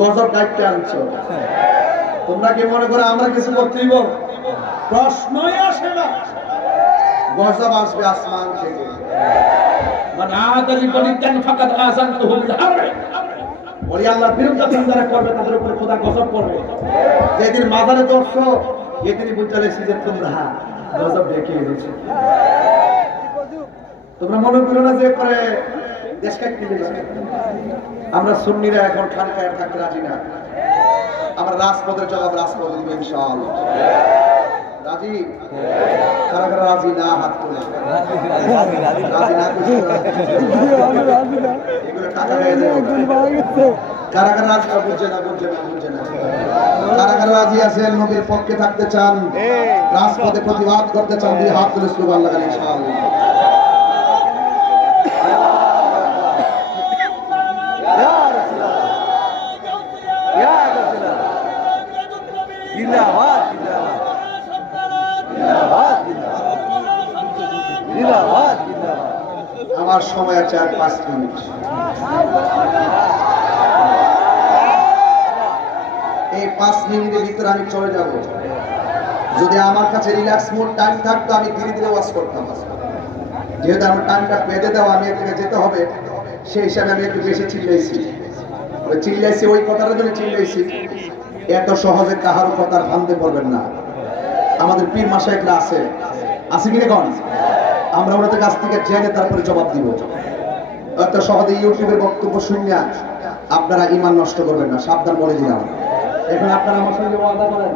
গজব দায়িত্ব আনছো। তোমরা কি মনে করো আমরা কিছু করতেইব? প্রশ্নই আসে না। গজব আসবে আসমান থেকে। মান আদালি ওয়ালিদান ফাকাদ আযানতুহু বিল হারব। ওই আল্লাহর বিরুদ্ধে যারা করবে তাদের উপর খোদা গজব করবে। যেদিন মাজারে দর্শো এদিনই বুঝতে লেছি যে তোমরা গজব ডেকে এনেছো। তোমরা মনে করো না যে করে দেশ কাটতে গেছে। আমরা সুন্নিরা এখন খানকায় থাকতে রাজি না। আমরা রাজপথের জবাব রাজপথে দিব ইনশাআল্লাহ। রাজি? কারা কারা রাজি না হাত তোলে? রাজি না এগুলো টাকা হয়ে যাবে। কারা কারা রাজি বুঝছে না বুঝছে না বুঝছে না। কারা কারা রাজি আছেন নবীর পক্ষে থাকতে চান, রাজপথে প্রতিবাদ করতে চান, দিয়ে হাত তুলে স্লোগান লাগান ইনশাআল্লাহ। আমার সময় আছে আর 5 মিনিট। এই 5 মিনিটের ভিতরে আমি চলে যাব। যদি আমার কাছে রিল্যাক্স মোড টাইম থাকতো আমি ধীরে ধীরে ওয়াজ করতাম। যেহেতু আমার টাইমটা বেঁধে দেওয়া, আমি এদিকে যেতে হবে, সেই হিসাবে আমি একটু বেশি চিল্লাইছি। ওই কথাটার জন্য চিল্লাইছি। এত সহজে কাহারও কথার ভাঙতে পারবেন না। আমাদের পীর মাশায়েখরা আছে কি এখন? আমরা ওনাদের কাছ থেকে জেনে তারপরে জবাব দিব। এত সহজে ইউটিউবের বক্তব্য শুনে আপনারা ঈমান নষ্ট করবেন না, সাবধান বলে দিলাম। এখন আপনারা আমার সঙ্গে ওয়াদা করেন।